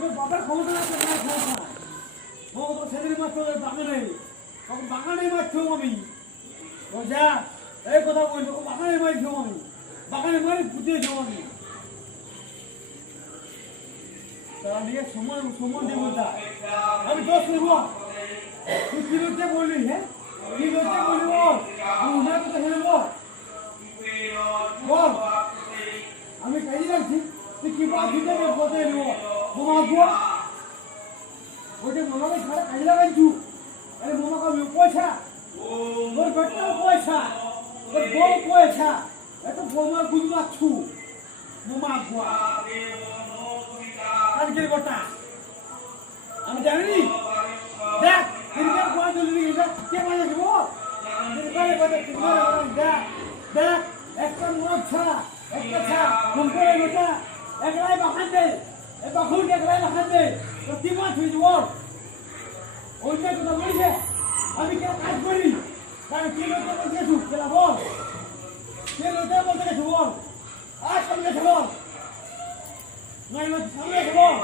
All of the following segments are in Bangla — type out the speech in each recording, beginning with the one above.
তোর বাবার ক্ষমতা আছে না ক্ষমতা ও তো সেদিন মাত্র বাগানে তখন বাগানে মারছো আমি ও যা এই কথা বলছো বাগানে মারছো আমি বাগানে মারি বুঝিয়েছো আমি তারা নিয়ে সমান দেব আমি দোষ নেব তুই কি লোককে বললি হ্যাঁ কি লোককে বললি বল আমি উনার কথা হেলে বল আমি কাজে রাখছি তুই কি বাদ দিতে বলতে নেব মামা বুয়া ওটা মামাকে সারা কাজে লাগাইছু আরে মামাকে আমি পয়সা তোর বেটাও পয়সা তোর বউ পয়সা এত বৌমার গুজু রাখছু মামা বুয়া কালকের কথা আমি জানি দেখ তিনবার কোয়া জলদি কে মানে দেব তিনবারে কথা দেখ দেখ একটা মোট ছাড়া একটা ছাড়া কোম্পানি বেটা একলাই বাখান দে এ বাখুন একলাই বাখান দে তো কি মাছ হয়ে যাব ওইটা কথা বলছে আমি কে কাজ করি কারণ কি লোকটা বলতে গেছু কেলা বল কে লোকটা বলতে গেছু বল আজ সামনে বল নাই মত সামনে বল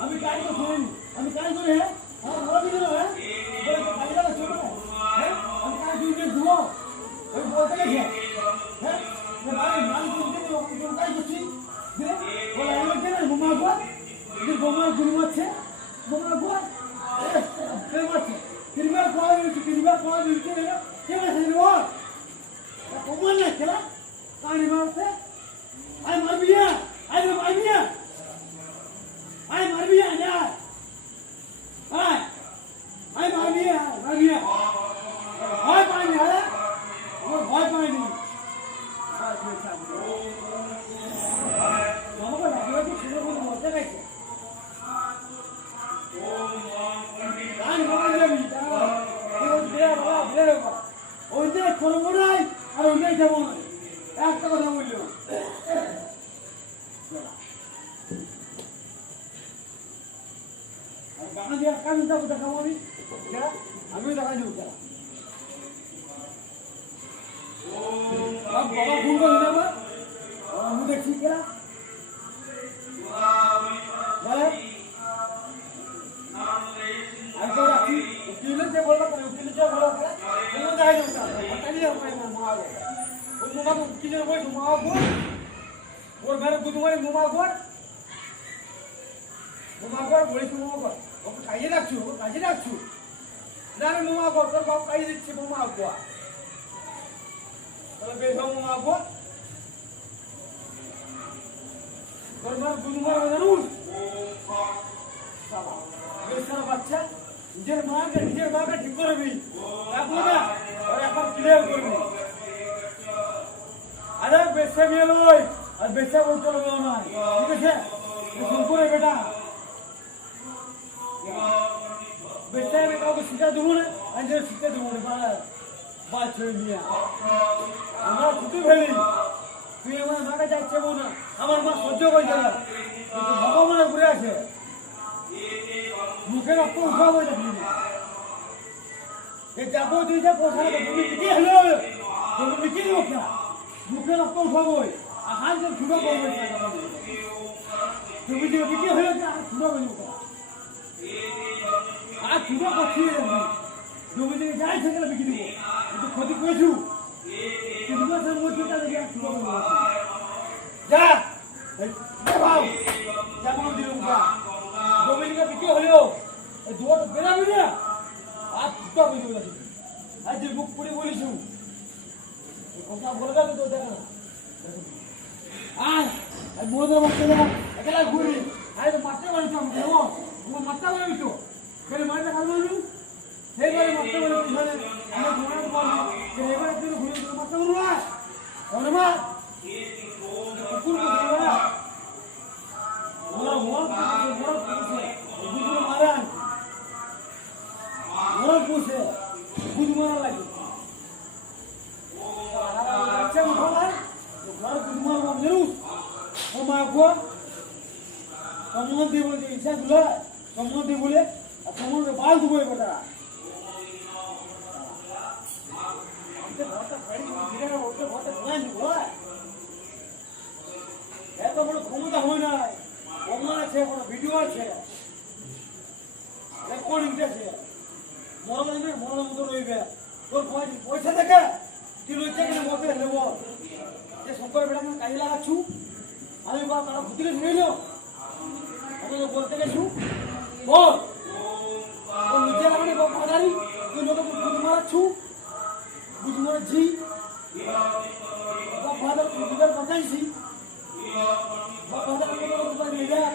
আমি কাজ করি আমি কাজ করি হ্যাঁ আমার ভালো দিন হ্যাঁ বলে তো কাজ লাগা ছোট হ্যাঁ আমি কাজ দিতে দিব আমি বলতে গেছি হ্যাঁ যে ভাই মালিক দিতে কোন কাজ করছি দিয়ে বলে আমি কেন ঘুমা গো যে ঘুমার গুরু আছে ঘুমা গো ফেমাস তিনবার কোয়া দিতে কে আছে বল কমান না খেলা কানি মারতে আই মারবিয়া আই মারবিয়া আই মারবিয়া যা আই মারবিয়া ভয় পাইনি হ্যাঁ আমার ভয় পাইনি আমাকে লাগিয়ে তো ছেলে বলে মজা গাইছে ওই যে করবো নাই আর ওইটাই যাবো না একটা কথা বলল বাগান দিয়ে কাজ যাবো দেখাবো আমিও দেখা যাবো বাবা ফোন করে যাবো আমি দেখছি কেনা বলে আমি তো রাখি উকিল যে বললো উকিল যে বললো কোনো যাই না তাই মামা ওই মামাকে উকিলের বই মামা বোন ওর ঘরে বুধবারে মামা বোন বলেছি মামা ওকে কাজে রাখছু না আমি মামা বোন তোর বাপ কাজে দিচ্ছি মামা বোয়া তাহলে বেশ মামা বোন তোর ঘর বুধবার জানুস বেচারা বাচ্চা নিজের মাকে ঠিক করবি রাখবো না আর এখন ক্লিয়ার করবি আরে বেচা নিয়ে লই আর বেচা বলতে হবে না ঠিক আছে শঙ্করে বেটা বেচা আমি কাউকে শিক্ষা দেবো না আমি শিক্ষা দেবো না বাদ ছেড়ে নিয়ে আমরা ছুটি ফেলি তুই আমার মাকে যাচ্ছে বউ না আমার মা সহ্য করে যাবে কিন্তু ভগবানে ঘুরে আসে মুখে রক্ত উঠাবো যাবো তুই যা পোষাবে তুমি বিক্রি হলো তুমি বিক্রি দেবো না মুখে রক্ত উঠাবো আহার যে ছুটো করবে তুমি যে বিক্রি হলো আর ছুটো করবো আর ছুটো করছি জমি থেকে যাই সেখানে বিক্রি দেবো কিন্তু ক্ষতি করেছু 3 মাসের মধ্যে তাদেরকে আর ছুটো করবো যা ভাও যেমন দিল জমি থেকে বিক্রি হলেও দুয়ার বেরাবি না আর ছুটো করে দেবো আর যে মুখ পুড়ে বলিছু কথা বলবে তো দেখা আয় মোদের মধ্যে একলা ঘুরি আরে তো মারতে পারিস আমি কেন তোমার মারতে পারবি তো কেন মারতে পারবো না সেইবারে মারতে পারবো এখানে আমার ঘোড়া পারবো এবারে তুই ঘুরে মারতে পারবো না তাহলে মা কুকুর কোথায় না ওরা বুঝলো মারান ওরা পুষে বুঝ মারা লাগে আচ্ছা ঘোড়ায় ঘরে বুঝ মারবো জরুর ও মা গো সম্মতি বলে ইচ্ছা গুলো সম্মতি বলে আর সম্মতি বাল দেবো বেটা এত বড় ক্ষমতা হয় নাই প্রমাণ আছে কোনো ভিডিও কোন ইন্টারেস্ট মরণ নেবে মরণ মতো রইবে তোর পয়সা থেকে তুই লইতে গেলে মতে নেব যে শঙ্কর বেটাকে কাজে লাগাচ্ছু আমি বা তারা ভুতিকে শুনেইল আমি তো বলতে গেছু বল তোর লজ্জা লাগানি বাদারি তুই লোকে বুঝ মারাচ্ছু বুঝ মারাচ্ছি বাবা তুই দুবার বাঁচাইছি বাবা উপায় নেই দেখ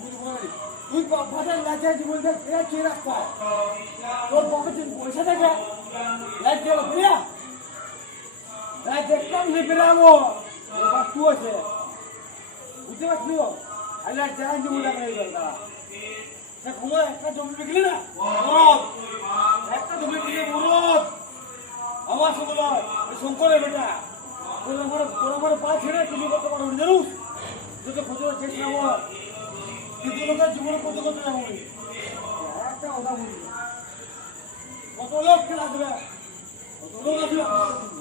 বুঝ মারানি তুই বাবা লাচাইছি বলতে কে রাস্তা তোর পকেটে পয়সা থাকে লাইট গেল প্রিয়া লাইট একদম নেই পেরাবো বাস্তু আছে বুঝতে পারছো আর লাইট জ্বালাই জমি লাগাই গেল সে ঘুমায় একটা জমি বিকলি না মরদ একটা জমি বিকলে মরদ আমার সঙ্গে শঙ্করের বেটা আমার পা ছেড়ে তুমি কত পারো জানুস তোকে খোঁজো চেষ্টা নেবো কিন্তু লোকের জীবনে কত কত যাবো একটা কথা বলি কত লোক লাগবে কত লোক আসবে